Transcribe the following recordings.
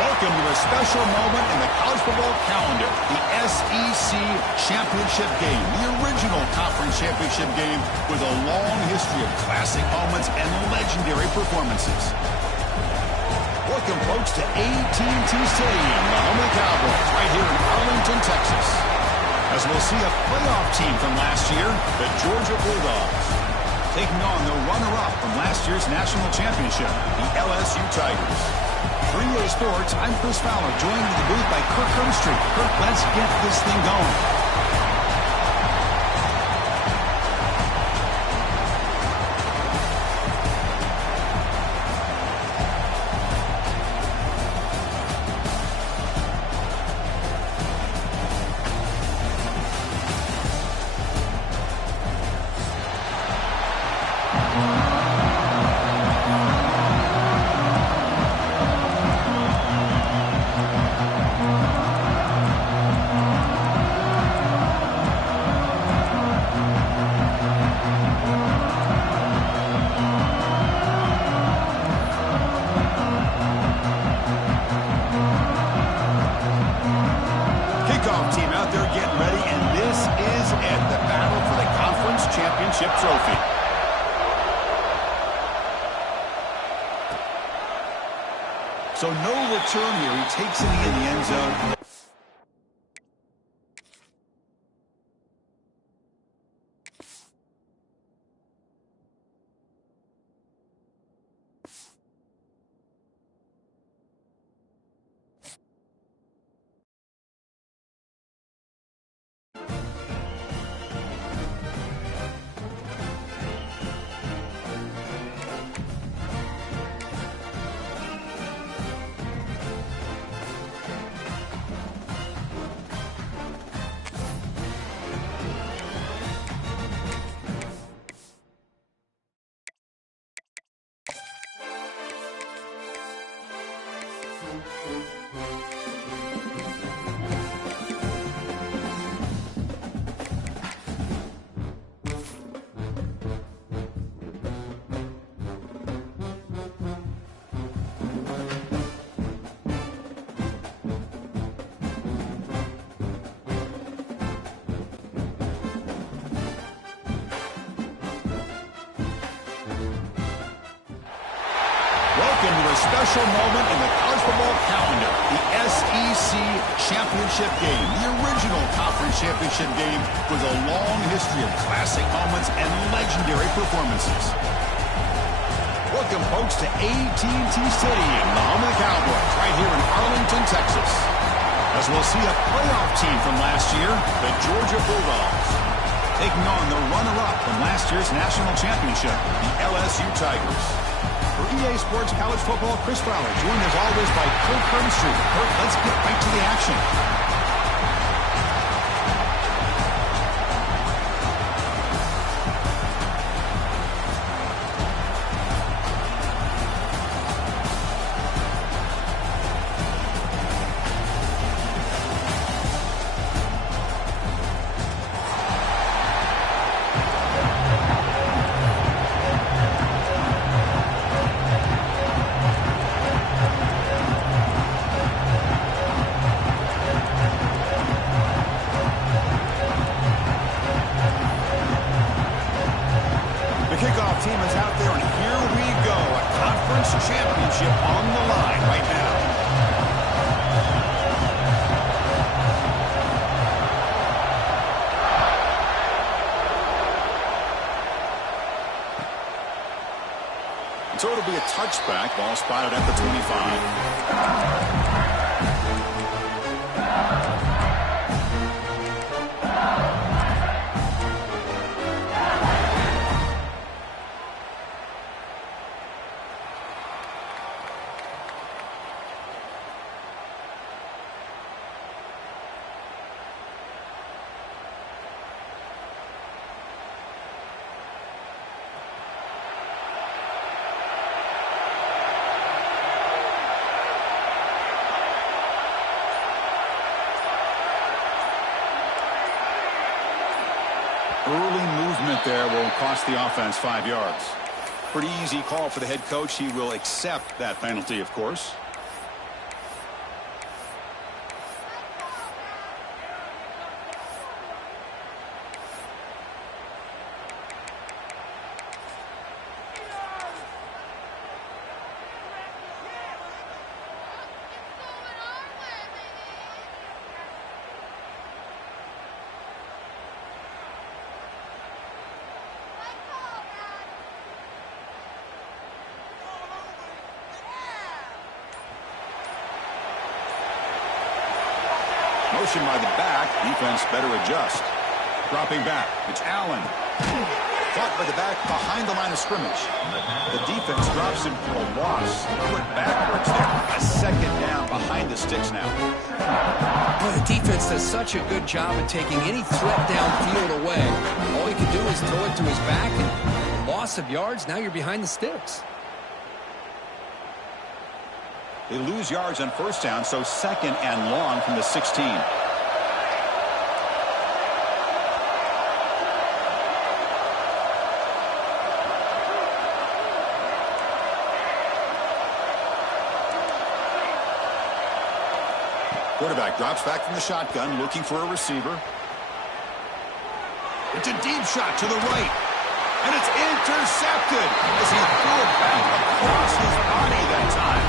Welcome to a special moment in the college football calendar, the SEC Championship Game, the original conference championship game with a long history of classic moments and legendary performances. Welcome, folks, to AT&T Stadium, the home of the Cowboys, right here in Arlington, Texas. As we'll see a playoff team from last year, the Georgia Bulldogs, taking on the runner-up from last year's national championship, the LSU Tigers. For EA Sports, I'm Chris Fowler, joined in the booth by Kirk Herbstreit. Kirk, let's get this thing going. Trophy. So no return here. He takes it in the end zone. Welcome to a special moment in the college football calendar, the SEC Championship Game, the original conference championship game with a long history of classic moments and legendary performances. Welcome, folks, to AT&T Stadium, the home of the Cowboys, right here in Arlington, Texas. As we'll see a playoff team from last year, the Georgia Bulldogs, taking on the runner-up from last year's national championship, the LSU Tigers. For EA Sports College Football, Chris Fowler, joined as always by Kirk Herbstreit. Kirk, let's get right to the action. Kickoff team is out there, and here we go. A conference championship on the line right now. So it'll be a touchback. Ball spotted at the 25. Early movement there will cost the offense 5 yards. Pretty easy call for the head coach. He will accept that penalty, of course. interception by the back. Defense better adjust. Dropping back. It's Allen. Caught by the back behind the line of scrimmage. The defense drops him for a loss. Put backwards there. A second down behind the sticks now. Well, the defense does such a good job of taking any threat downfield away. All you can do is throw it to his back, and loss of yards, now you're behind the sticks. They lose yards on first down, so second and long from the 16. Quarterback drops back from the shotgun, looking for a receiver. It's a deep shot to the right. And it's intercepted as he threw it back across his body that time.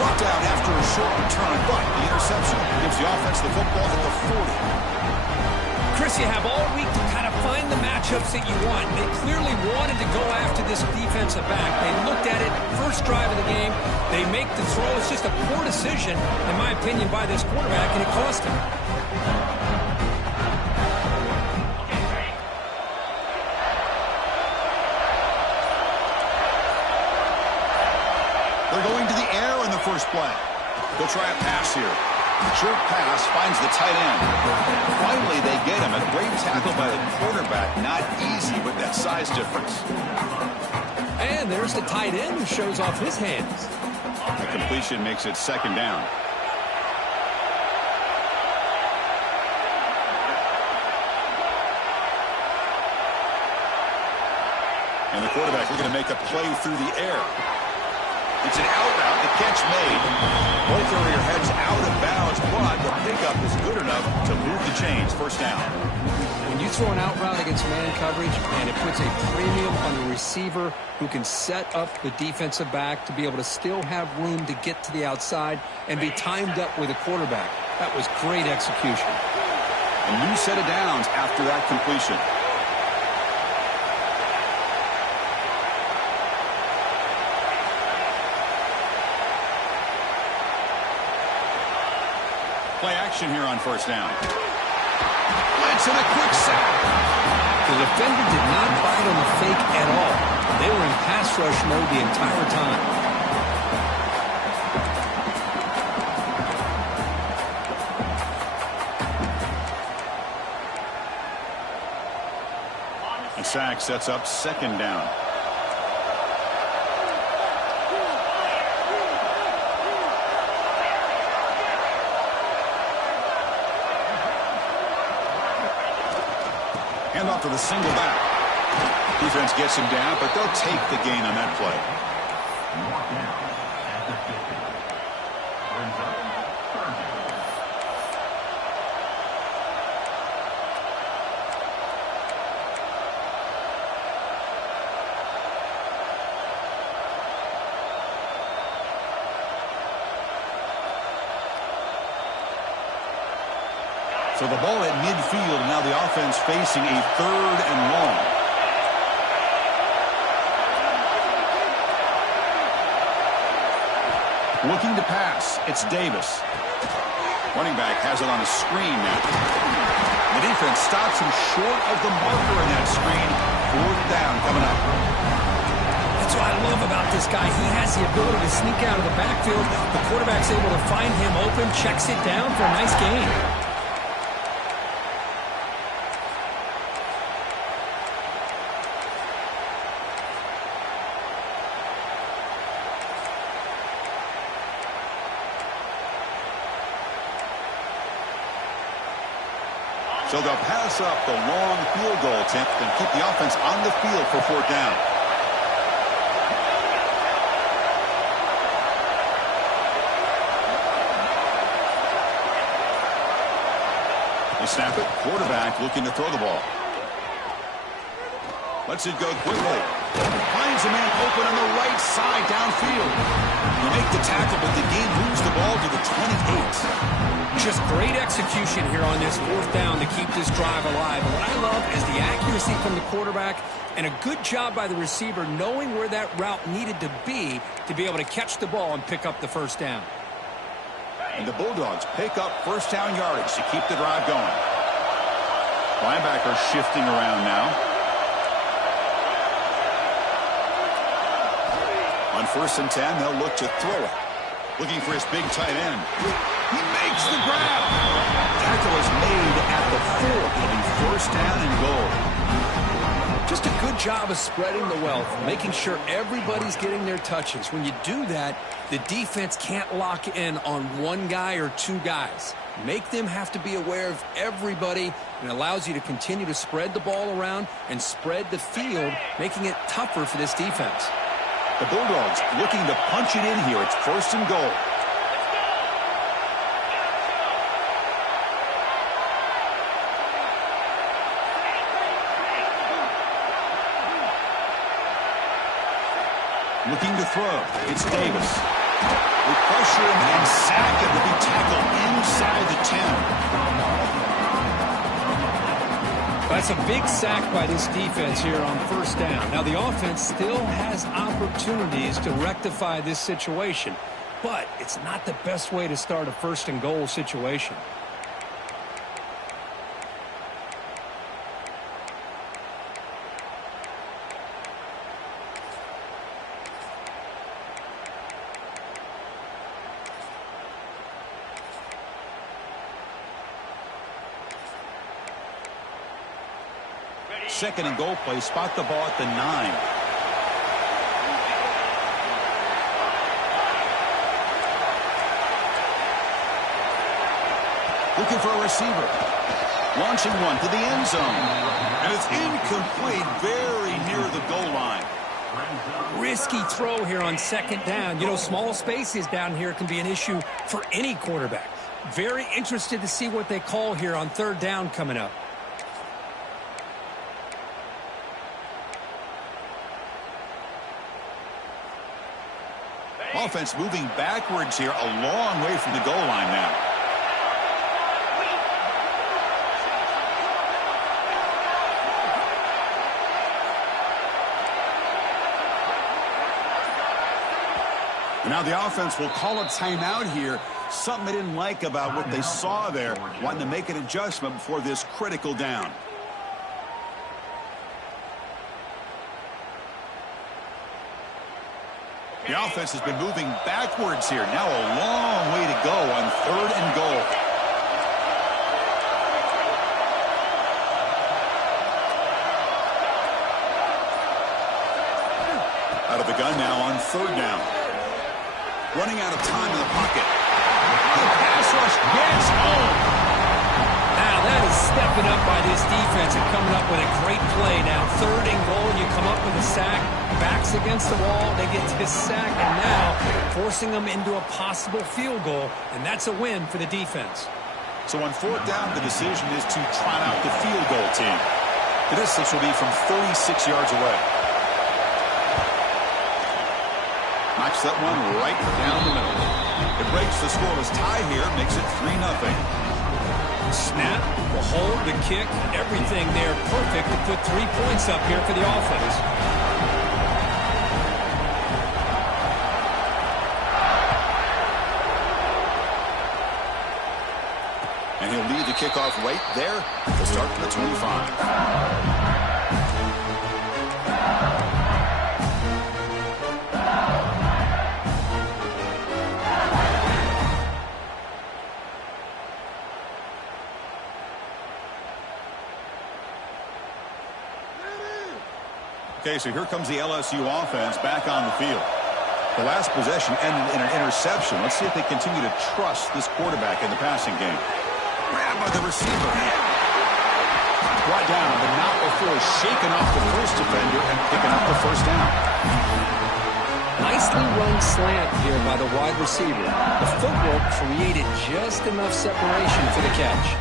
Brought down after a short return, but the interception gives the offense the football at the 40. Chris, you have all week to kind of find the matchups that you want. They clearly wanted to go after this defensive back. They looked at it, first drive of the game. They make the throw. It's just a poor decision, in my opinion, by this quarterback, and it cost him. They're going to the air in the first play. They'll try a pass here. Short pass finds the tight end. Finally, they get him. A great tackle by the quarterback. Not easy with that size difference. And there's the tight end who shows off his hands. The completion makes it second down. And the quarterback looking to make a play through the air. It's an out route. The catch made. Both earlier heads out of bounds, but the pickup is good enough to move the chains. First down. When you throw an out route against man coverage, and it puts a premium on the receiver who can set up the defensive back to be able to still have room to get to the outside and be timed up with a quarterback. That was great execution. A new set of downs after that completion. Play action here on first down. Blitz and a quick sack. The defender did not bite on the fake at all. They were in pass rush mode the entire time. A sack sets up second down. Hand off to the single back. Defense gets him down, but they'll take the gain on that play. So the ball at midfield, now the offense facing a third and long. Looking to pass, it's Davis. Running back has it on a screen now. The defense stops him short of the marker in that screen. Fourth down coming up. That's what I love about this guy. He has the ability to sneak out of the backfield. The quarterback's able to find him open, checks it down for a nice gain. So they'll pass up the long field goal attempt and keep the offense on the field for fourth down. They snap it. Quarterback looking to throw the ball. Lets it go quickly. Finds a man open on the right side downfield. You make the tackle, but the game moves the ball to the 28. Just great execution here on this fourth down to keep this drive alive. And what I love is the accuracy from the quarterback and a good job by the receiver knowing where that route needed to be able to catch the ball and pick up the first down. And the Bulldogs pick up first down yardage to keep the drive going. Linebacker shifting around now. On 1st and 10, they'll look to throw it. Looking for his big tight end. He makes the grab. Tackle is made at the 4. It'll be first down and goal. Just a good job of spreading the wealth, making sure everybody's getting their touches. When you do that, the defense can't lock in on one guy or two guys. Make them have to be aware of everybody, and allows you to continue to spread the ball around and spread the field, making it tougher for this defense. The Bulldogs looking to punch it in here. It's 1st and goal. Looking to throw. It's Davis. They pressure him and sack him to be tackled inside the 10. That's a big sack by this defense here on 1st down. Now, the offense still has opportunities to rectify this situation, but it's not the best way to start a 1st and goal situation. Second and goal play. Spot the ball at the 9. Looking for a receiver. Launching one to the end zone. And it's incomplete, very near the goal line. Risky throw here on 2nd down. You know, small spaces down here can be an issue for any quarterback. Very interested to see what they call here on 3rd down coming up. Offense moving backwards here, a long way from the goal line now. Now the offense will call a timeout here. Something they didn't like about what they saw there. Wanting to make an adjustment before this critical down. The offense has been moving backwards here. Now a long way to go on 3rd and goal. Out of the gun now on 3rd down. Running out of time in the pocket. The pass rush gets home. Now that is stepping up by this defense and coming up with a great play. Now 3rd and goal, you come up with a sack. Backs against the wall, they get this sack, and now forcing them into a possible field goal, and that's a win for the defense. So on 4th down, the decision is to trot out the field goal team. The distance will be from 36 yards away. Knocks that one right down the middle. It breaks the scoreless tie here, makes it 3-0. Snap, the hold, the kick, everything there perfect to put 3 points up here for the offense. And he'll lead the kickoff right there to start from the 25. Okay, so here comes the LSU offense back on the field. The last possession ended in an interception. Let's see if they continue to trust this quarterback in the passing game. Grabbed by the receiver. Brought down, but not before shaking off the first defender and picking up the 1st down. Nicely run slant here by the wide receiver. The footwork created just enough separation for the catch.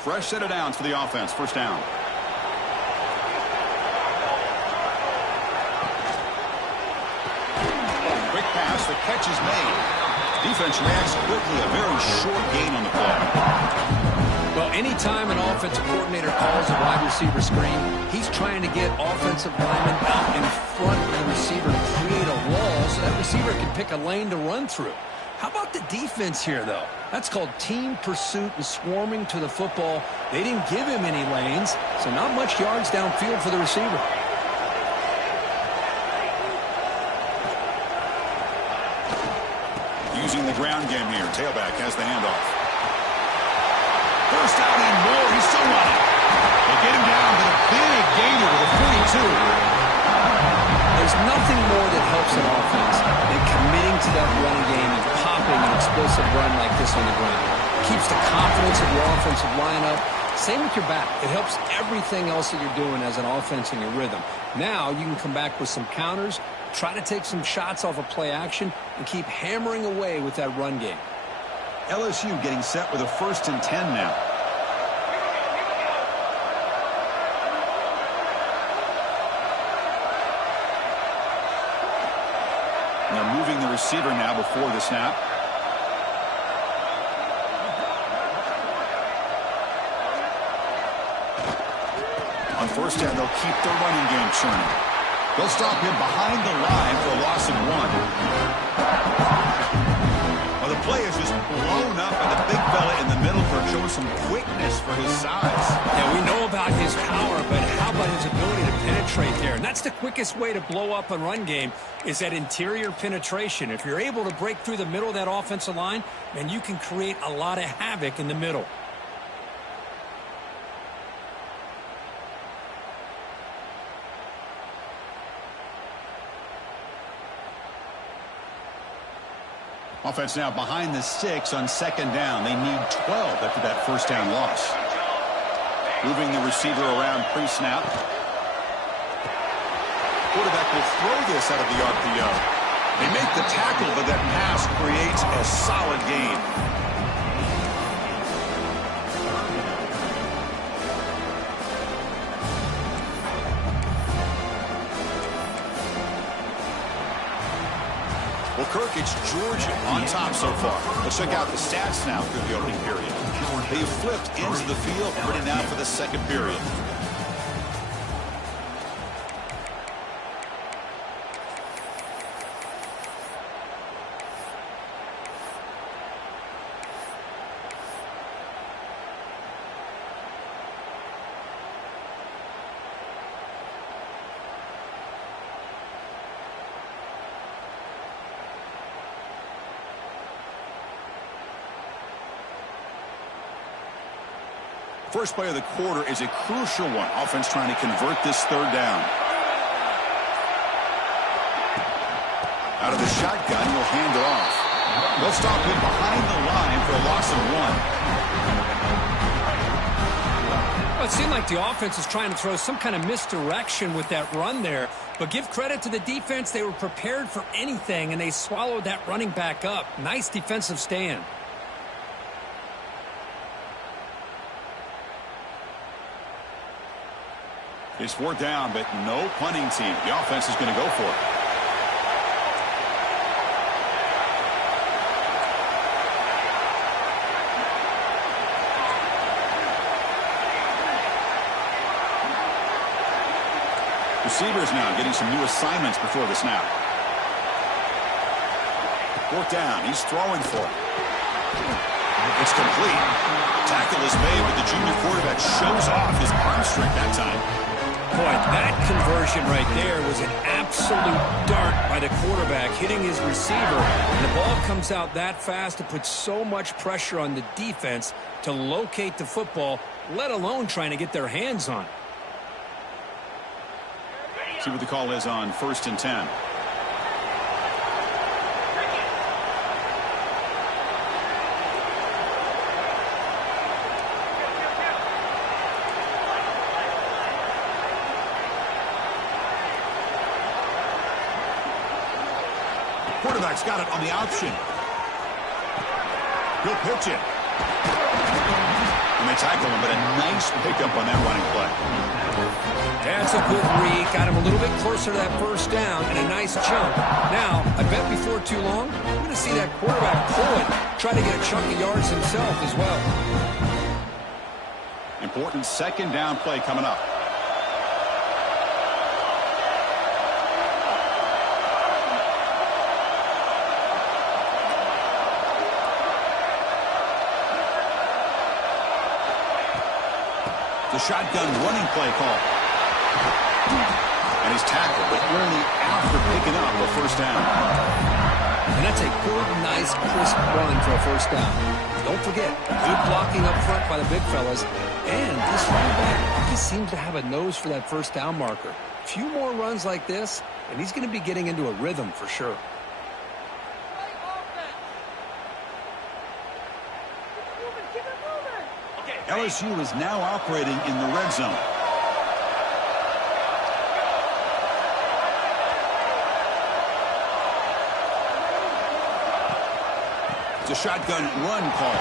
Fresh set of downs for the offense. 1st down. Quick pass. The catch is made. Defense reacts quickly. A very short gain on the play. Well, Anytime an offensive coordinator calls a wide receiver screen, he's trying to get offensive linemen out in front of the receiver to create a wall so that receiver can pick a lane to run through. How about the defense here, though? That's called team pursuit and swarming to the football. They didn't give him any lanes, so not much yards downfield for the receiver. Using the ground game here. Tailback has the handoff. First down and more. He's still running. They get him down, but a big gainer with a 42. There's nothing more that helps an offense than committing to that running game and popping an explosive run like this on the ground. It keeps the confidence of your offensive line up. Same with your back. It helps everything else that you're doing as an offense in your rhythm. Now you can come back with some counters, try to take some shots off of play action, and keep hammering away with that run game. LSU getting set with a 1st and 10 now. They're moving the receiver now before the snap. On first down, they'll keep their running game churning. They'll stop him behind the line for a loss of 1. Well, the play is just blown up by the big fella in the middle for showing some quickness for his size. Yeah, we know about his power, but how about his ability to penetrate there? And that's the quickest way to blow up a run game is that interior penetration. If you're able to break through the middle of that offensive line, then you can create a lot of havoc in the middle. Offense now behind the 6 on 2nd down. They need 12 after that first down loss. Moving the receiver around pre-snap. Quarterback will throw this out of the RPO. They make the tackle, but that pass creates a solid gain. Well, Kirk, it's Georgia on top so far. Let's check out the stats now through the opening period. They've flipped into the field, ready now for the second period. First play of the quarter is a crucial one. Offense trying to convert this 3rd down. Out of the shotgun, he'll hand it off. They'll stop him behind the line for a loss of 1. Well, it seemed like the offense is trying to throw some kind of misdirection with that run there. But give credit to the defense. They were prepared for anything, and they swallowed that running back up. Nice defensive stand. It's 4th down, but no punting team. The offense is going to go for it. Receivers now getting some new assignments before the snap. 4th down. He's throwing for it. It's complete. Tackle is made, but the junior quarterback shows off his arm strength that time. Boy, that conversion right there was an absolute dart by the quarterback hitting his receiver. And the ball comes out that fast to put so much pressure on the defense to locate the football, let alone trying to get their hands on it. See what the call is on 1st and 10. Quarterback's got it on the option. He'll pitch it. And they tackle him, but a nice pickup on that running play. That's a good read. Got him a little bit closer to that first down and a nice jump. Now, I bet before too long, we're going to see that quarterback pull it, try to get a chunk of yards himself as well. Important second down play coming up. The shotgun running play call. And he's tackled, but only after picking up a first down. And that's a good, nice, crisp run for a first down. Don't forget, good blocking up front by the big fellas. And this running back, he seems to have a nose for that first down marker. A few more runs like this, and he's going to be getting into a rhythm for sure. LSU is now operating in the red zone. It's a shotgun run call.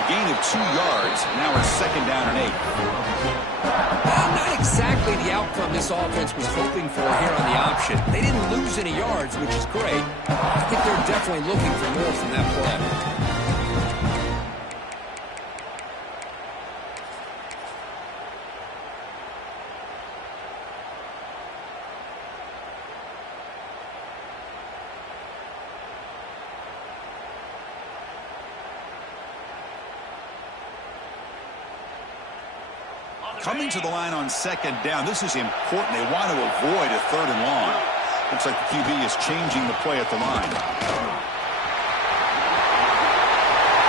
A gain of 2 yards. Now it's second down and 8. Not exactly the outcome this offense was hoping for here on the option. They didn't lose any yards, which is great. I think they're definitely looking for more from that play. Coming to the line on second down. This is important. They want to avoid a third and long. Looks like the QB is changing the play at the line.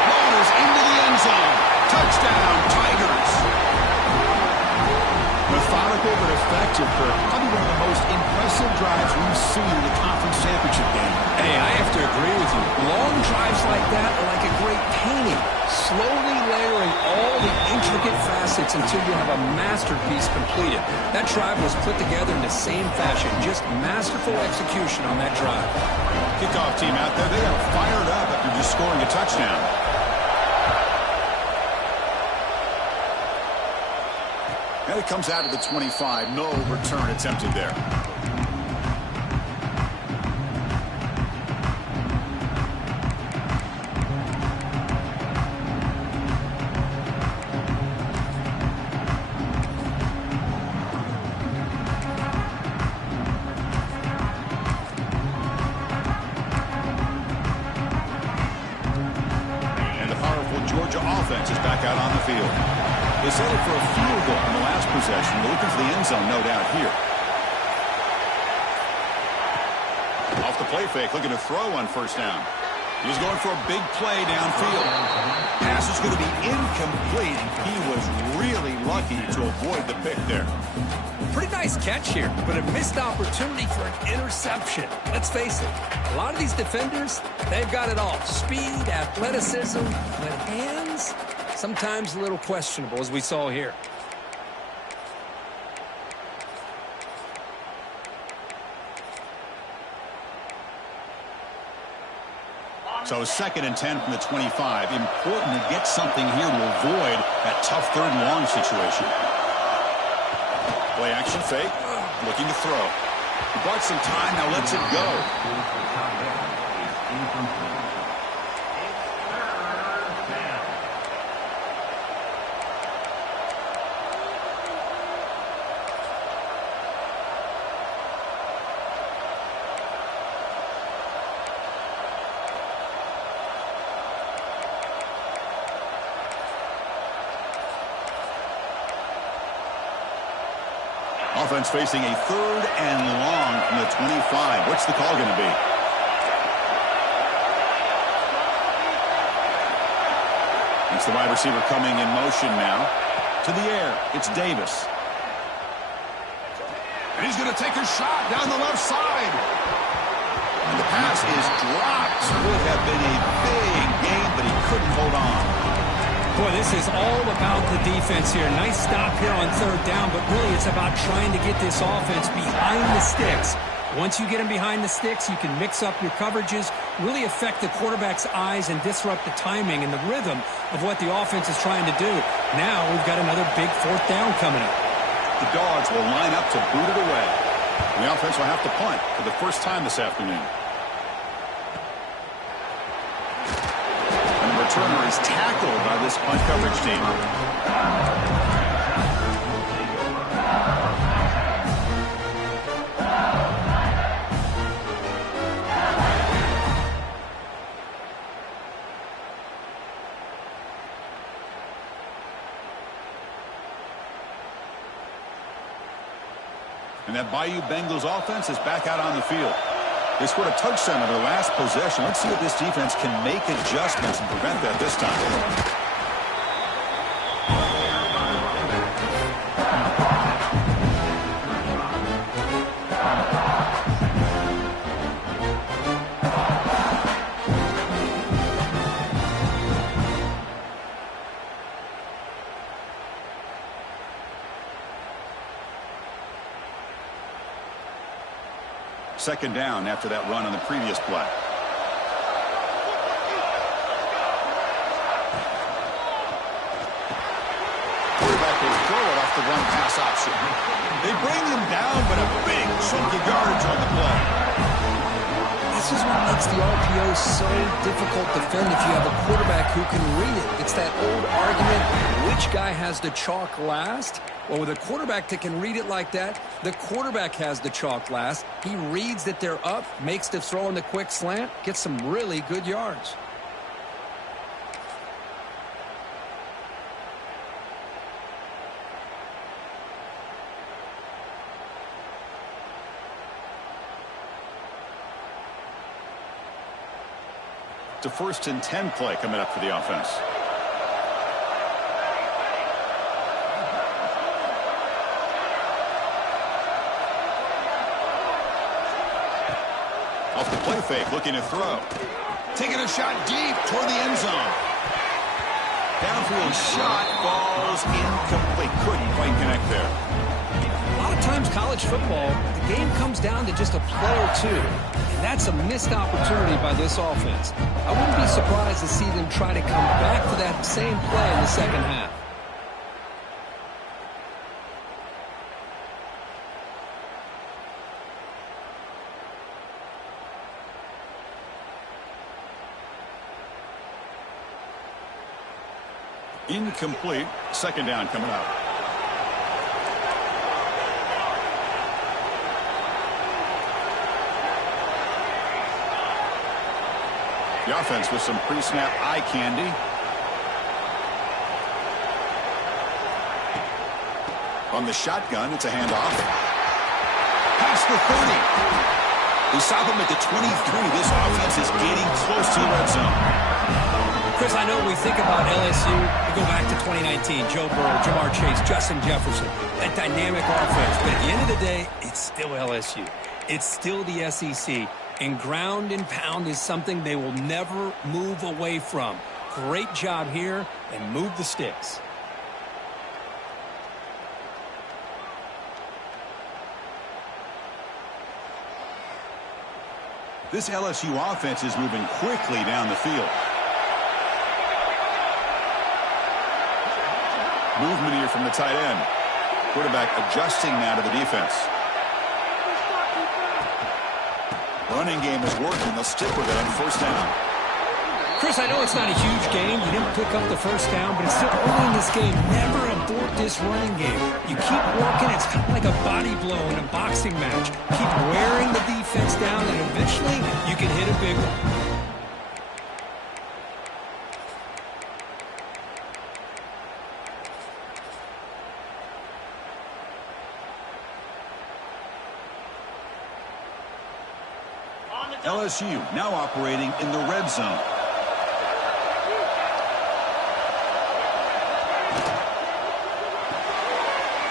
Ball is into the end zone. Touchdown, Tigers. Methodical but effective for probably one of the most impressive drives we've seen in the conference championship game. Hey, I have to agree with you. Long drives like that are like a great painting. Slowly layering all the intricate facets until you have a masterpiece completed. That drive was put together in the same fashion. Just masterful execution on that drive. Kickoff team out there, they are fired up after just scoring a touchdown. And it comes out to the 25. No return attempted there. Offense is back out on the field. They settled for a field goal in the last possession. They're looking for the end zone, no doubt, here. Off the play fake, looking to throw on first down. He's going for a big play downfield. Pass is going to be incomplete. He was really lucky to avoid the pick there. Pretty nice catch here, but a missed opportunity for an interception. Let's face it, a lot of these defenders, they've got it all. Speed, athleticism, but hands, sometimes a little questionable, as we saw here. So 2nd and 10 from the 25. Important to get something here to avoid that tough third and long situation. Play action fake. Looking to throw. He bought some time. Now lets it go. Offense facing a 3rd and long from the 25. What's the call going to be? It's the wide receiver coming in motion now. To the air. It's Davis. And he's going to take a shot down the left side. And the pass is dropped. Would have been a big gain, but he couldn't hold on. Boy, this is all about the defense here. Nice stop here on 3rd down, but really it's about trying to get this offense behind the sticks. Once you get them behind the sticks, you can mix up your coverages, really affect the quarterback's eyes and disrupt the timing and the rhythm of what the offense is trying to do. Now we've got another big 4th down coming up. The Dogs will line up to boot it away. And the offense will have to punt for the first time this afternoon. And the returner He's tackled by this punt coverage team. And that Bayou Bengals offense is back out on the field. They scored a touchdown on their last possession. Let's see if this defense can make adjustments and prevent that this time. Second down after that run on the previous play. Quarterback will throw it off the run pass option. They bring him down, but a big chunk of yardage on the play. This is what makes the RPO so difficult to defend if you have a quarterback who can read it. It's that old argument, which guy has the chalk last? Well, with a quarterback that can read it like that, the quarterback has the chalk last. He reads that they're up, makes the throw in the quick slant, gets some really good yards. It's a 1st and 10 play coming up for the offense. Off the play fake, looking to throw. Taking a shot deep toward the end zone. Downfield shot falls incomplete. Couldn't quite connect there. A lot of times college football, the game comes down to just a play or two. And that's a missed opportunity by this offense. I wouldn't be surprised to see them try to come back to that same play in the second half. Incomplete. Second down coming up. The offense with some pre-snap eye candy. On the shotgun, it's a handoff. Past the 30. They stop him at the 23. This offense is getting close to the red zone. Chris, I know we think about LSU. We go back to 2019. Joe Burrow, Jamar Chase, Justin Jefferson. That dynamic offense. But at the end of the day, it's still LSU. It's still the SEC. And ground and pound is something they will never move away from. Great job here, and move the sticks. This LSU offense is moving quickly down the field. Movement here from the tight end. Quarterback adjusting now to the defense. Running game is working. They'll stick with it on 1st down. Chris, I know it's not a huge game. You didn't pick up the 1st down, but it's still early in this game. Never abort this running game. You keep working. It's kind of like a body blow in a boxing match. Keep wearing the defense down, and eventually you can hit a big one. LSU now operating in the red zone.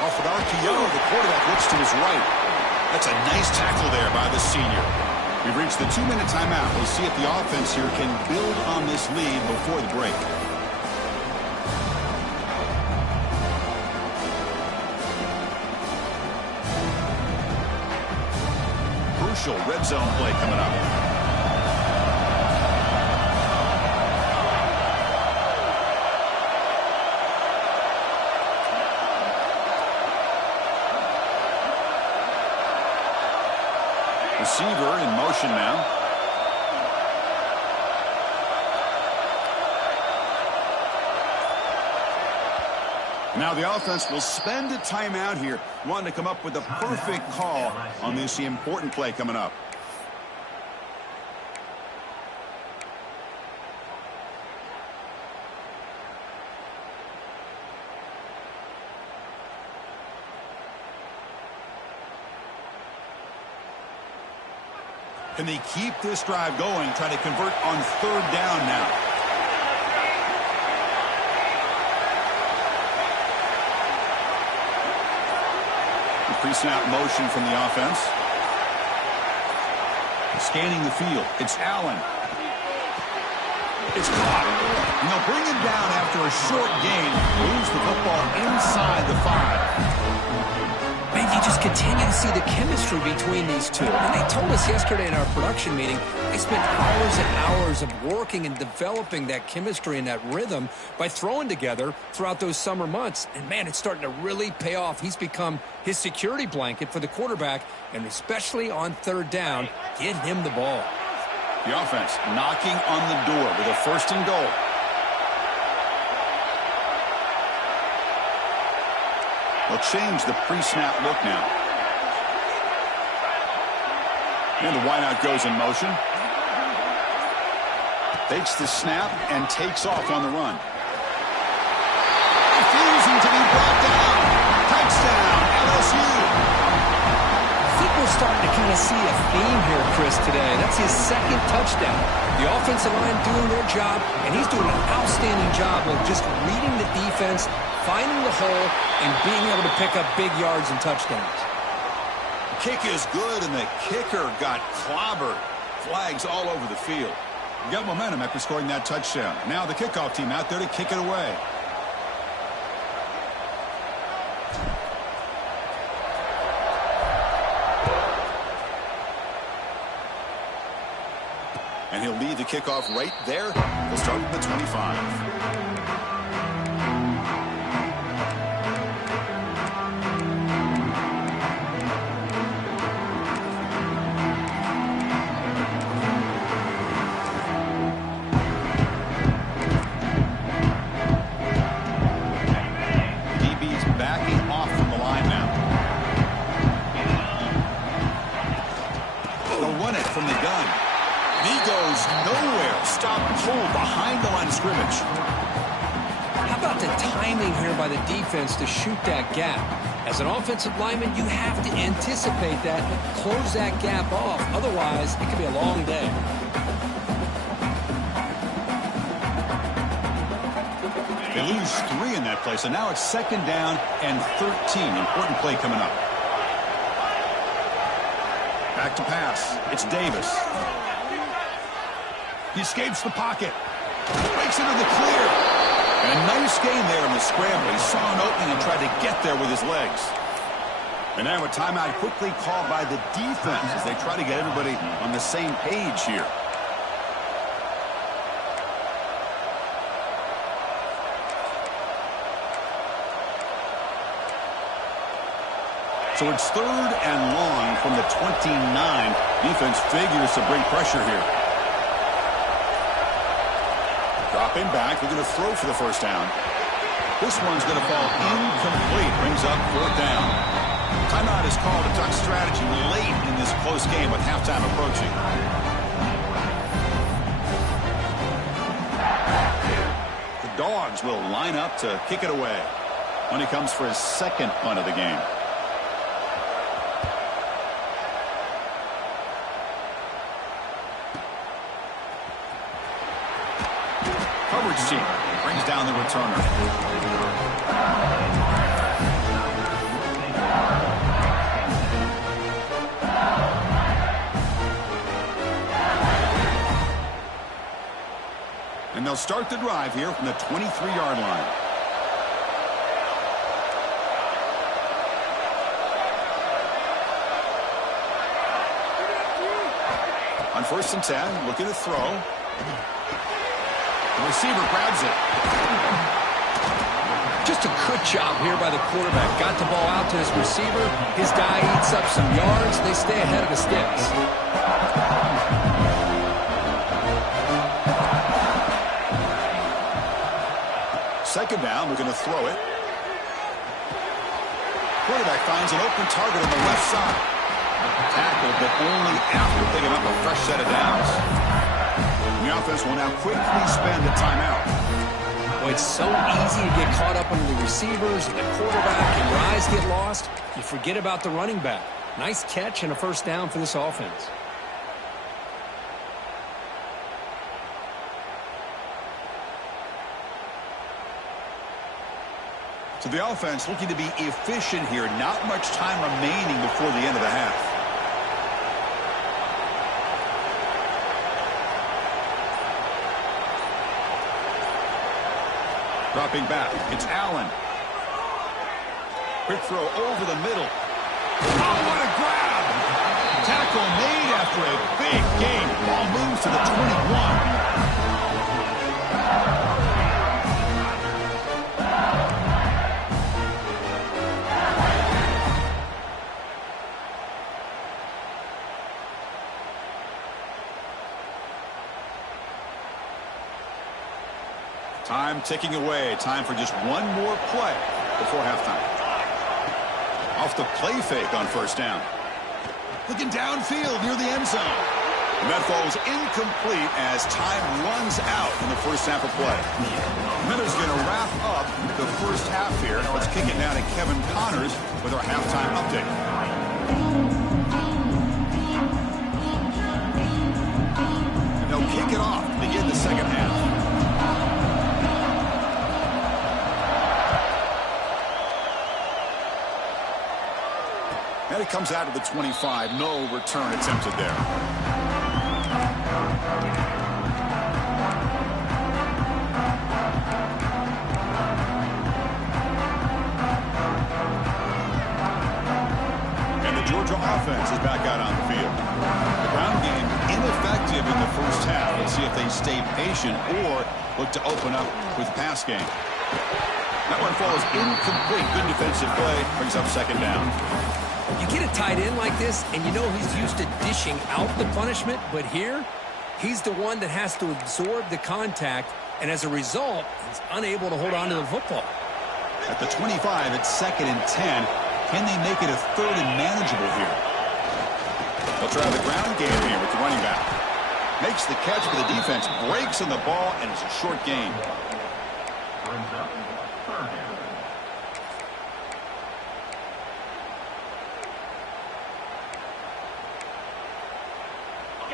Off an RPO, the quarterback looks to his right. That's a nice tackle there by the senior. We've reached the 2-minute timeout. We'll see if the offense here can build on this lead before the break. Crucial red zone play coming up. Receiver in motion now. Now the offense will spend a timeout here, wanting to come up with the perfect call on this important play coming up. Can they keep this drive going, trying to convert on 3rd down now? The pre-snap motion from the offense. Scanning the field. It's Allen. It's caught. And they'll bring him down after a short gain. Moves the football inside the 5. Man, you just continue to see the chemistry between these two. And they told us yesterday in our production meeting, they spent hours and hours of working and developing that chemistry and that rhythm by throwing together throughout those summer months. And, man, it's starting to really pay off. He's become his security blanket for the quarterback, and especially on 3rd down, getting him the ball. The offense knocking on the door with a 1st and goal. They'll change the pre-snap look now. And the wideout goes in motion. Takes the snap and takes off on the run. Refusing to be brought down. Touchdown, LSU. I think we're starting to kind of see a theme here, Chris, today. That's his 2nd touchdown. The offensive line doing their job, and he's doing an outstanding job of just reading the defense, finding the hole, and being able to pick up big yards and touchdowns. The kick is good, and the kicker got clobbered. Flags all over the field. You got momentum after scoring that touchdown. Now the kickoff team out there to kick it away. And he'll lead the kickoff right there. He'll start at the 25. By the defense to shoot that gap. As an offensive lineman, you have to anticipate that, close that gap off. Otherwise, it could be a long day. They lose 3 in that play, so now it's 2nd down and 13. Important play coming up. Back to pass. It's Davis. He escapes the pocket. Breaks into the clear. And a nice gain there in the scramble. He saw an opening and tried to get there with his legs. And now a timeout quickly called by the defense as they try to get everybody on the same page here. So it's 3rd and long from the 29. Defense figures to bring pressure here. Dropping back, they're going to throw for the 1st down. This one's going to fall incomplete. Brings up 4th down. Timeout is called to talk strategy late in this close game with halftime approaching. The Dogs will line up to kick it away when he comes for his 2nd punt of the game. Coverage team brings down the returner. And they'll start the drive here from the 23-yard line. On 1st and 10, looking to throw. The receiver grabs it. Just a good job here by the quarterback. Got the ball out to his receiver. His guy eats up some yards. They stay ahead of the sticks. Second down, we're going to throw it. quarterback finds an open target on the left side. Tackled, but only after picking up a fresh set of downs. The offense will now quickly spend a timeout. Well, it's so easy to get caught up under the receivers and the quarterback, and your eyes get lost. You forget about the running back. Nice catch and a first down for this offense. So the offense looking to be efficient here. Not much time remaining before the end of the half. Dropping back, it's Allen. Quick throw over the middle. Oh, what a grab! Tackle made after a big gain. Ball moves to the 21. Time ticking away. Time for just one more play before halftime. Off the play fake on first down. Looking downfield near the end zone. And that falls incomplete as time runs out in the first half of play. Minutes going to wrap up the first half here. Let's kick it down to Kevin Connors with our halftime update. And they'll kick it off to begin the second half. And it comes out of the 25. No return attempted there. And the Georgia offense is back out on the field. The ground game ineffective in the first half. Let's see if they stay patient or look to open up with the pass game. That one falls incomplete. Good defensive play. Brings up second down. You get a tight end like this, and you know he's used to dishing out the punishment, but here, he's the one that has to absorb the contact, and as a result, he's unable to hold on to the football. At the 25, it's 2nd and 10. Can they make it a 3rd and manageable here? They'll try the ground game here with the running back. Makes the catch, but the defense breaks on the ball, and it's a short gain.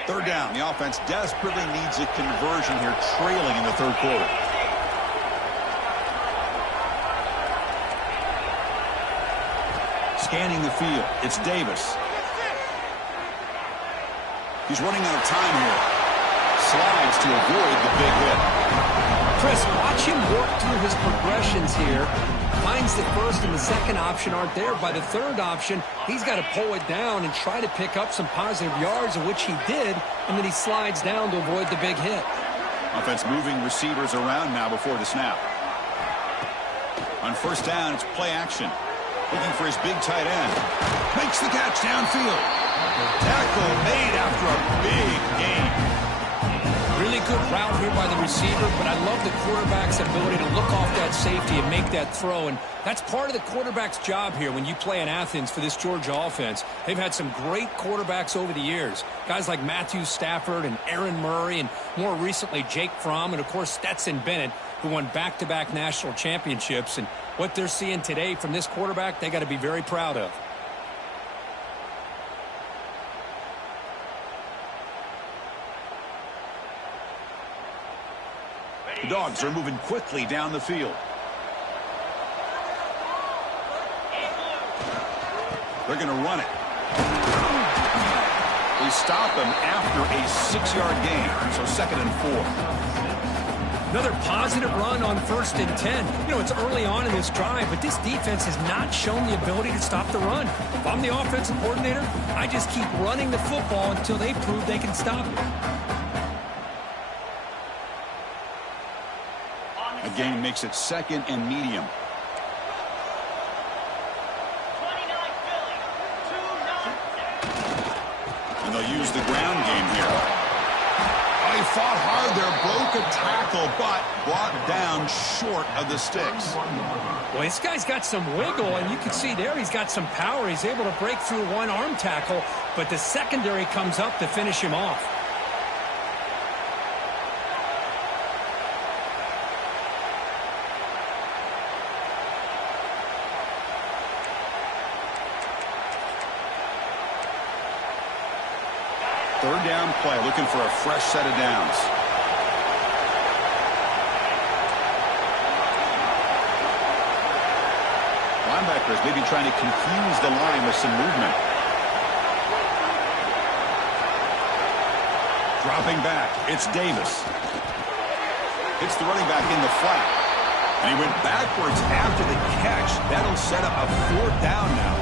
Third down. The offense desperately needs a conversion here, trailing in the third quarter. Scanning the field. It's Davis. He's running out of time here. Slides to avoid the big hit. Chris, watch him work through his progressions here. Finds the first and the second option aren't there. By the third option, he's got to pull it down and try to pick up some positive yards, of which he did, and then he slides down to avoid the big hit. Offense moving receivers around now before the snap. On first down, it's play action. Looking for his big tight end. Makes the catch downfield. Tackle made after a big gain. Really good route here by the receiver, but I love the quarterback's ability to look off that safety and make that throw. And that's part of the quarterback's job here when you play in Athens for this Georgia offense. They've had some great quarterbacks over the years. Guys like Matthew Stafford and Aaron Murray, and more recently Jake Fromm, and of course Stetson Bennett, who won back-to-back national championships. And what they're seeing today from this quarterback, they got to be very proud of. The Dogs are moving quickly down the field. They're going to run it. They stop him after a 6-yard gain, so 2nd and 4. Another positive run on 1st and 10. You know, it's early on in this drive, but this defense has not shown the ability to stop the run. If I'm the offensive coordinator, I just keep running the football until they prove they can stop it. A gain makes it 2nd and medium. And they'll use the ground game here. Oh, he fought hard there, broke a tackle, but brought down short of the sticks. Well, this guy's got some wiggle, and you can see there he's got some power. He's able to break through one arm tackle, but the secondary comes up to finish him off. Third down play, looking for a fresh set of downs. Linebackers maybe trying to confuse the line with some movement. Dropping back, it's Davis. Hits the running back in the flat. And he went backwards after the catch. That'll set up a fourth down now.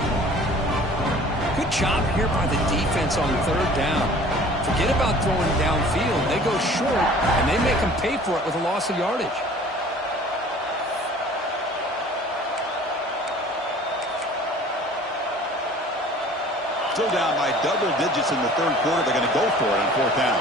Good job here by the defense on third down. Forget about throwing downfield. They go short, and they make them pay for it with a loss of yardage. Still down by double digits in the third quarter. They're going to go for it on fourth down.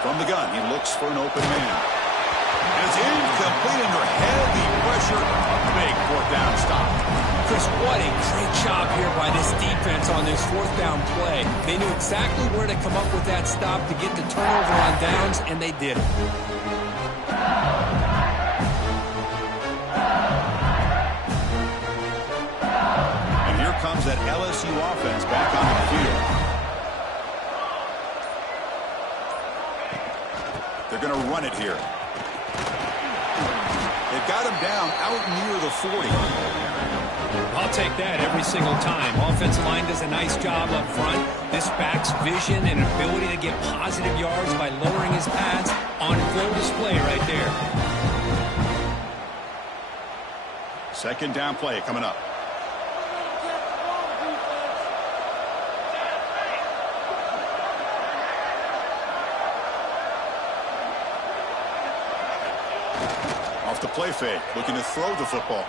From the gun, he looks for an open man. And it's incomplete under heavy pressure. A big fourth down stop. Chris, what a great job here by this defense on this fourth down play. They knew exactly where to come up with that stop to get the turnover on downs, and they did it. And here comes that LSU offense back on the field. They're going to run it here. They've got him down out near the 40. I'll take that every single time. Offensive line does a nice job up front. This back's vision and ability to get positive yards by lowering his pads on full display right there. Second down play coming up. Off the play fake, looking to throw the football.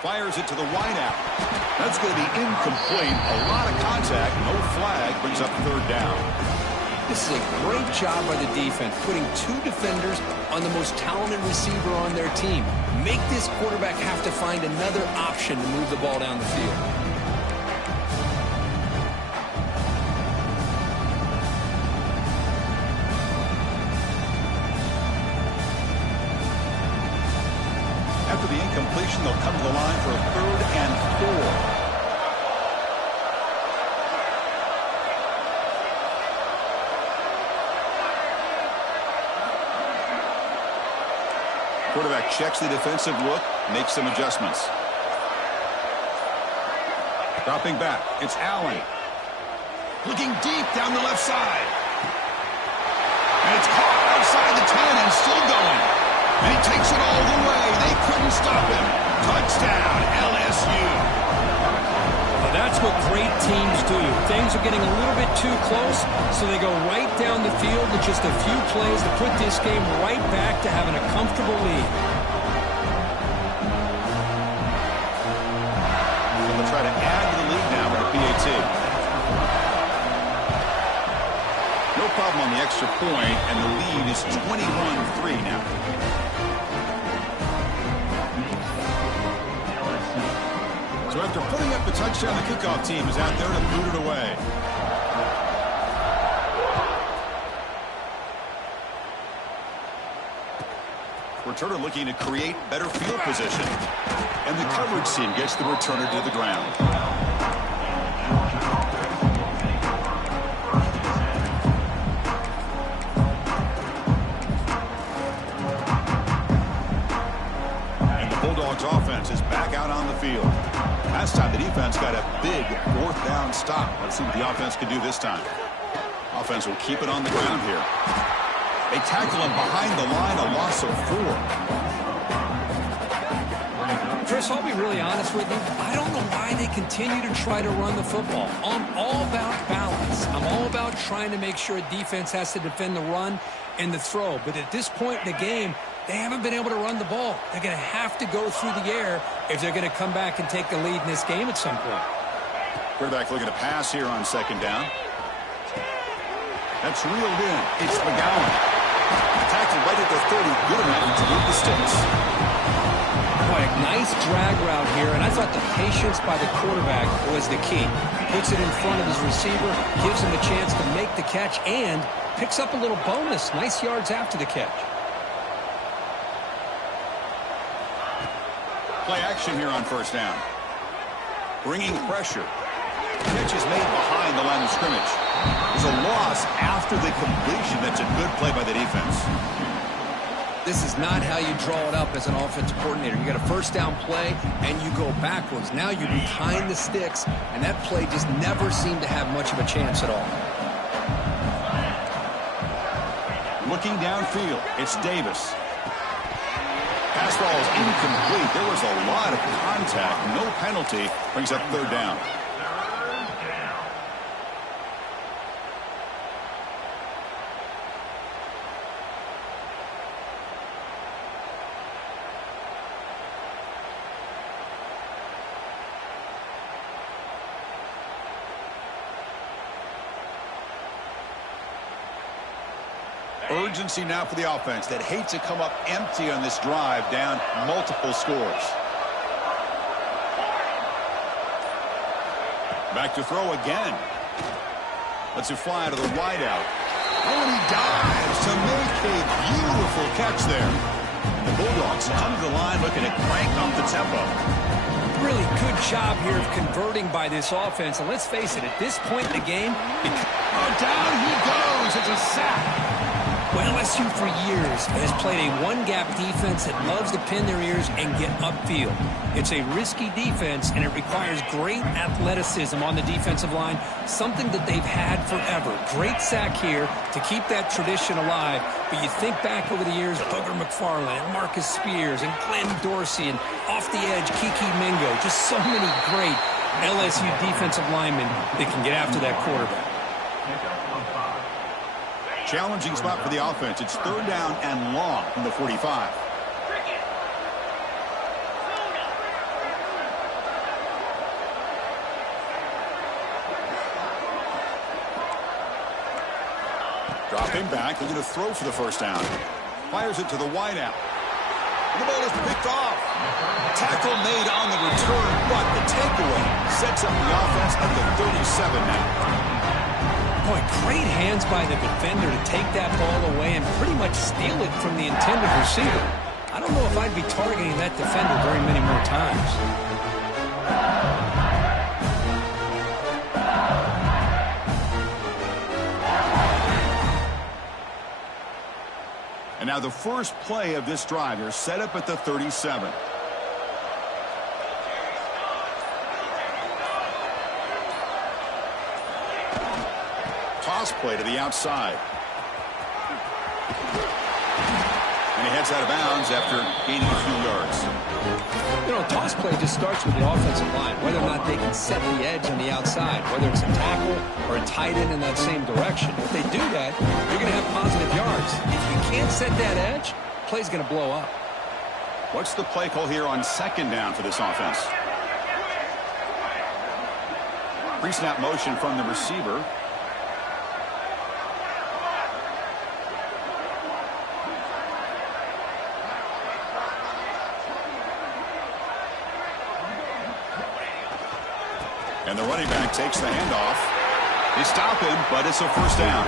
Fires it to the wideout. That's going to be incomplete. A lot of contact, no flag, brings up third down. This is a great job by the defense, putting two defenders on the most talented receiver on their team. Make this quarterback have to find another option to move the ball down the field. After the incompletion, they'll come to the line for a 3rd and 4. Quarterback checks the defensive look, makes some adjustments. Dropping back, it's Allen. Looking deep down the left side. And it's caught outside the 10 and still going. And he takes it all the way. They couldn't stop him. Touchdown, LSU. Well, that's what great teams do. Things are getting a little bit too close, so they go right down the field with just a few plays to put this game right back to having a comfortable lead. They'll try to add to the lead now with a PAT. No problem on the extra point, and the lead is 21-3 now. So after putting up the touchdown, the kickoff team is out there to boot it away. Returner looking to create better field position. And the coverage team gets the returner to the ground. And the Bulldogs offense is back out on the field. Last time the defense got a big 4th down stop. Let's see what the offense can do this time. Offense will keep it on the ground here. They tackle him behind the line, a loss of 4. Chris, I'll be really honest with you. I don't know why they continue to try to run the football. I'm all about balance. I'm all about trying to make sure a defense has to defend the run in the throw. But at this point in the game, they haven't been able to run the ball. They're going to have to go through the air if they're going to come back and take the lead in this game at some point. Quarterback looking to pass here on second down. That's reeled in. It's McGowan. Tackled right at the 30. Good enough to move the sticks. Boy, a nice drag route here, and I thought the patience by the quarterback was the key. Puts it in front of his receiver, gives him a chance to make the catch, and picks up a little bonus. Nice yards after the catch. Play action here on first down. Bringing pressure. Catch is made behind the line of scrimmage. There's a loss after the completion. That's a good play by the defense. This is not how you draw it up as an offensive coordinator. You got a first down play, and you go backwards. Now you're behind the sticks, and that play just never seemed to have much of a chance at all. Looking downfield, it's Davis. Pass ball is incomplete. There was a lot of contact. No penalty. Brings up third down. Urgency now for the offense that hates to come up empty on this drive, down multiple scores. Back to throw again. Lets it fly to the wideout. Oh, and he dives to make a beautiful catch there. The Bulldogs come to the line looking to crank up the tempo. Really good job here of converting by this offense. And let's face it, at this point in the game, down he goes. It's a sack. Well, LSU for years has played a one-gap defense that loves to pin their ears and get upfield. It's a risky defense, and it requires great athleticism on the defensive line, something that they've had forever. Great sack here to keep that tradition alive, but you think back over the years, Booger McFarland, Marcus Spears, and Glenn Dorsey, and off the edge, Kiki Mingo, just so many great LSU defensive linemen that can get after that quarterback. Challenging spot for the offense. It's third down and long from the 45. Dropping back, looking to throw for the first down. Fires it to the wideout. The ball is picked off. Tackle made on the return, but the takeaway sets up the offense at the 37 now. Boy, great hands by the defender to take that ball away and pretty much steal it from the intended receiver. I don't know if I'd be targeting that defender very many more times. And now the first play of this drive is set up at the 37. Toss play to the outside. And he heads out of bounds after gaining a few yards. You know, toss play just starts with the offensive line, whether or not they can set the edge on the outside, whether it's a tackle or a tight end in that same direction. If they do that, you're going to have positive yards. If you can't set that edge, play's going to blow up. What's the play call here on second down for this offense? Pre-snap motion from the receiver. And the running back takes the handoff. They stop him, but it's a first down.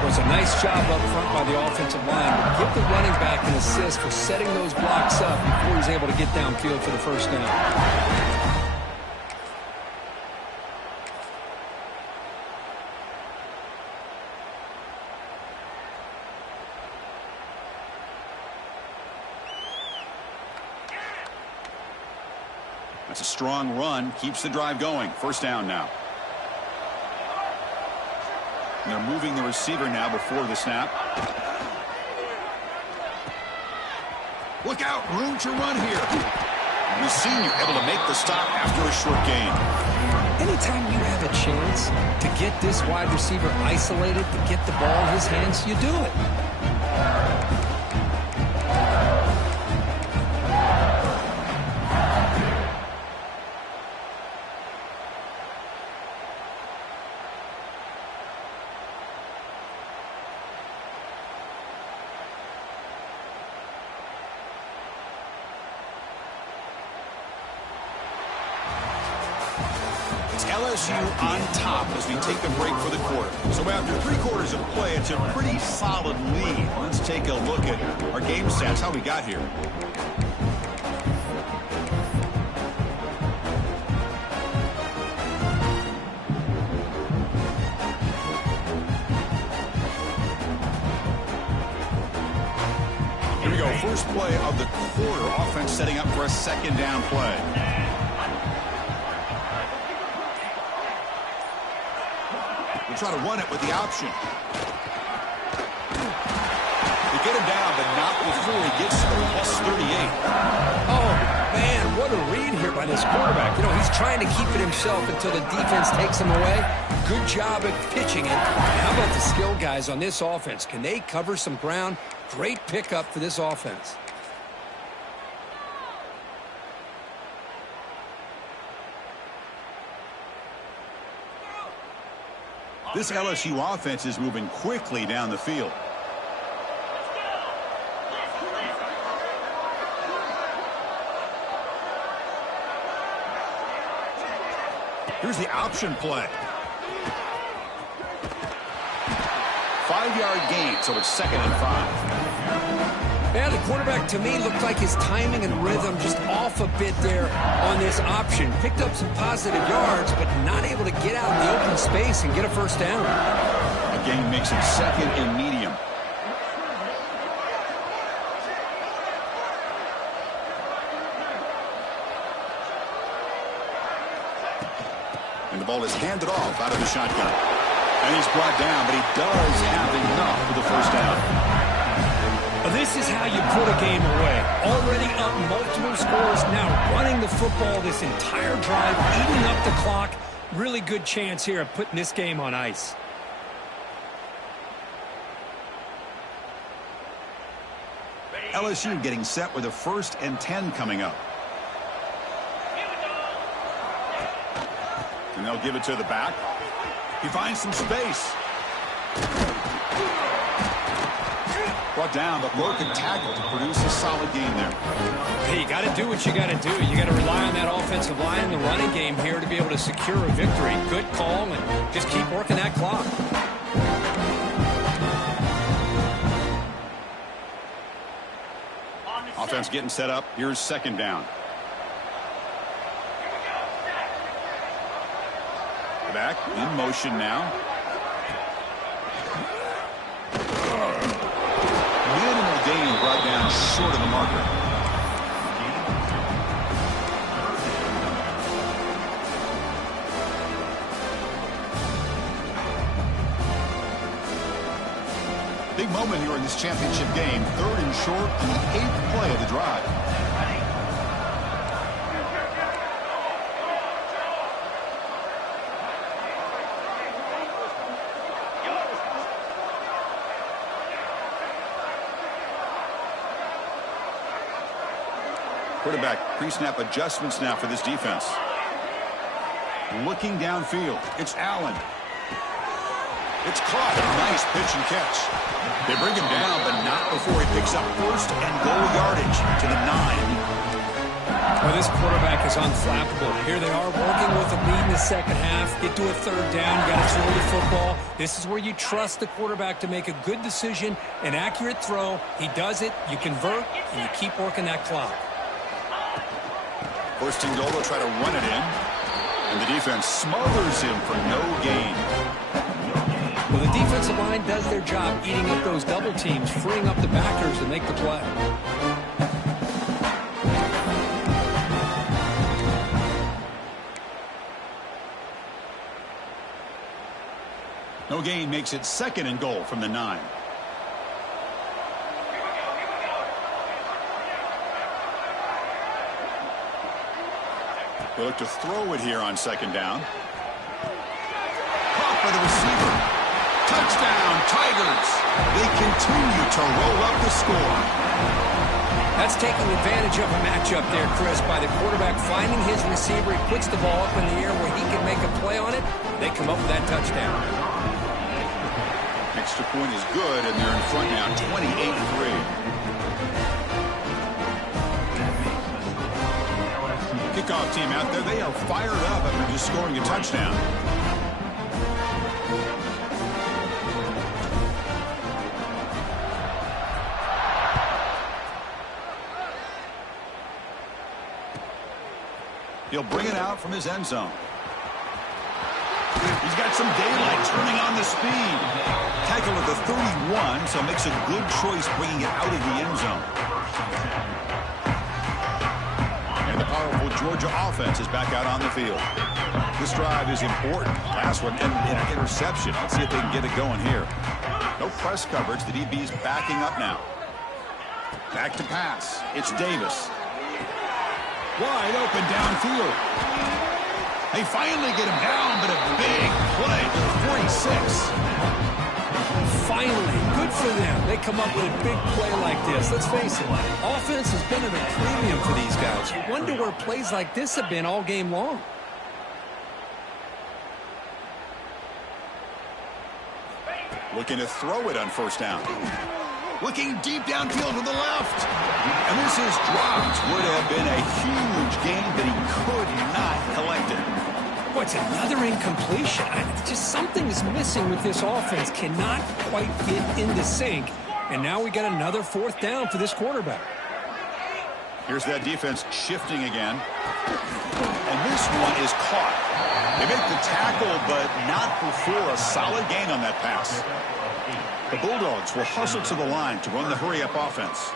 It was a nice job up front by the offensive line. But give the running back an assist for setting those blocks up before he's able to get downfield for the first down. That's a strong run. Keeps the drive going. First down now. And they're moving the receiver now before the snap. Look out. Room to run here. The senior able to make the stop after a short gain. Anytime you have a chance to get this wide receiver isolated, to get the ball in his hands, you do it. LSU on top as we take a break for the quarter. So after 3 quarters of play, it's a pretty solid lead. Let's take a look at our game stats, how we got here. Here we go, first play of the quarter. Offense setting up for a second down play. We'll try to run it with the option. They get him down, but not before he gets to the +38. Oh, man, what a read here by this quarterback. You know, he's trying to keep it himself until the defense takes him away. Good job at pitching it. How about the skill guys on this offense? Can they cover some ground? Great pickup for this offense. This LSU offense is moving quickly down the field. Here's the option play. 5-yard gain, so it's 2nd and 5. Yeah, the quarterback, to me, looked like his timing and rhythm just off a bit there on this option. Picked up some positive yards, but not able to get out in the open space and get a first down. A gain makes it 2nd and medium. And the ball is handed off out of the shotgun. And he's brought down, but he does have enough for the first down. This is how you put a game away. Already up multiple scores, now running the football this entire drive, eating up the clock. Really good chance here of putting this game on ice. LSU getting set with a 1st and 10 coming up. And they'll give it to the back. He finds some space. Brought down, but broken tackle to produce a solid game there. Hey, you got to do what you got to do. You got to rely on that offensive line, the running game here to be able to secure a victory. Good call, and just keep working that clock. Offense getting set up. Here's 2nd down. The back in motion now. Minimal gain brought down short of the marker. Big moment here in this championship game. 3rd and short on the 8th play of the drive. Quarterback pre-snap adjustments now for this defense. Looking downfield. It's Allen. It's caught. Nice pitch and catch. They bring him down, but not before he picks up 1st and goal yardage to the 9. Well, this quarterback is unflappable. Here they are working with a lead in the 2nd half. Get to a 3rd down. You got to throw the football. This is where you trust the quarterback to make a good decision, an accurate throw. He does it. You convert, and you keep working that clock. 1st and goal, they'll try to run it in. And the defense smothers him for no gain. Well, the defensive line does their job eating up those double teams, freeing up the backers to make the play. No gain makes it 2nd and goal from the 9. They look to throw it here on 2nd down. by the receiver. Touchdown, Tigers. They continue to roll up the score. That's taking advantage of a matchup there, Chris, by the quarterback finding his receiver. He puts the ball up in the air where he can make a play on it. They come up with that touchdown. Extra point is good, and they're in front now, 28-3. Kickoff team out there, they are fired up after just scoring a touchdown. He'll bring it out from his end zone. He's got some daylight turning on the speed. Tackle at the 31, so makes a good choice bringing it out of the end zone. And the powerful Georgia offense is back out on the field. This drive is important. Last one and an interception. Let's see if they can get it going here. No press coverage. The DB's backing up now. Back to pass. It's Davis. Wide open downfield. They finally get him down, but a big play to the 46. Finally, good for them. They come up with a big play like this. Let's face it, offense has been at a premium for these guys. You wonder where plays like this have been all game long. Looking to throw it on first down. Looking deep downfield to the left. And this is dropped. Would have been a huge gain, but he could not collect it. What's another incompletion? Just something is missing with this offense. Cannot quite get into sync. And now we got another fourth down for this quarterback. Here's that defense shifting again. And this one is caught. They make the tackle, but not before a solid gain on that pass. The Bulldogs will hustle to the line to run the hurry-up offense.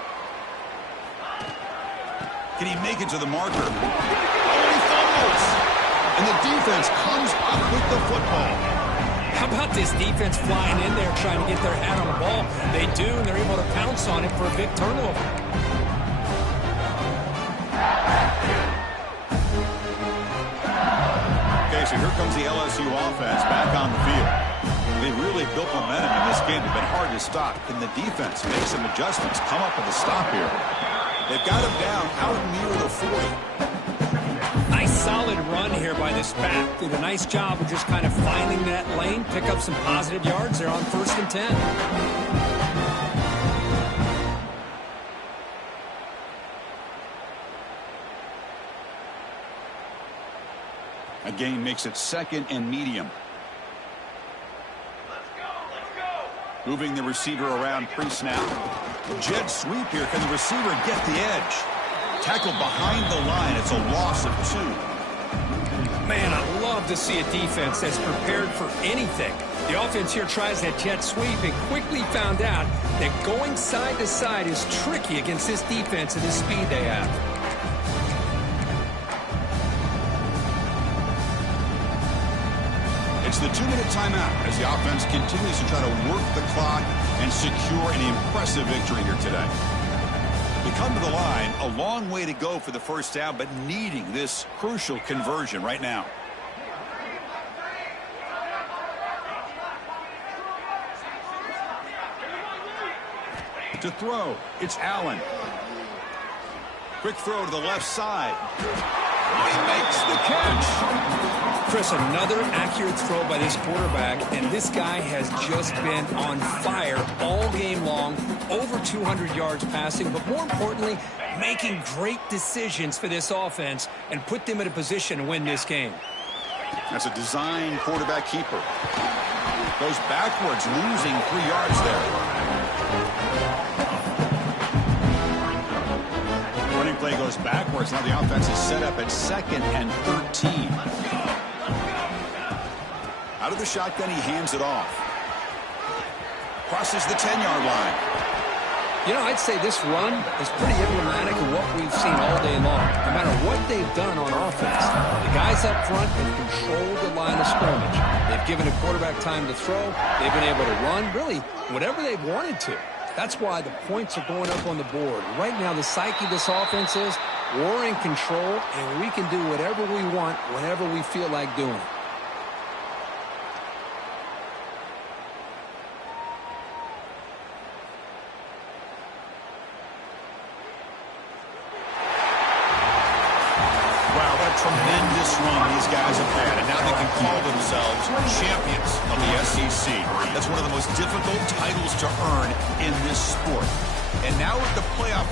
Can he make it to the marker? Oh, he fumbles! And the defense comes up with the football. How about this defense flying in there trying to get their hat on the ball? They do, and they're able to pounce on it for a big turnover. Okay, so here comes the LSU offense back on the field. They really built momentum in this game. It's been hard to stop. Can the defense make some adjustments, come up with a stop here? They've got him down out near the 40. Nice solid run here by this back. Did a nice job of just kind of finding that lane, pick up some positive yards there on 1st and 10. A gain makes it 2nd and medium. Moving the receiver around pre-snap. Jet sweep here. Can the receiver get the edge? Tackled behind the line. It's a loss of 2. Man, I love to see a defense that's prepared for anything. The offense here tries that jet sweep and quickly found out that going side to side is tricky against this defense and the speed they have. It's the 2-minute timeout as the offense continues to try to work the clock and secure an impressive victory here today. We come to the line, a long way to go for the first down, but needing this crucial conversion right now. To throw, it's Allen. Quick throw to the left side. He makes the catch. Chris, another accurate throw by this quarterback, and this guy has just been on fire all game long, over 200 yards passing, but more importantly, making great decisions for this offense and put them in a position to win this game. That's a design quarterback keeper. Goes backwards, losing 3 yards there. Running play goes backwards. Now the offense is set up at 2nd and 13. Out of the shotgun, he hands it off. Crosses the 10-yard line. You know, I'd say this run is pretty emblematic of what we've seen all day long. No matter what they've done on offense, the guys up front have controlled the line of scrimmage. They've given the quarterback time to throw. They've been able to run, really, whatever they've wanted to. That's why the points are going up on the board. Right now, the psyche of this offense is we're in control, and we can do whatever we want whenever we feel like doing it. Wow, what a tremendous run these guys have had, and now they can call themselves champions of the SEC. That's one of the most difficult titles to earn in this sport. And now with the playoff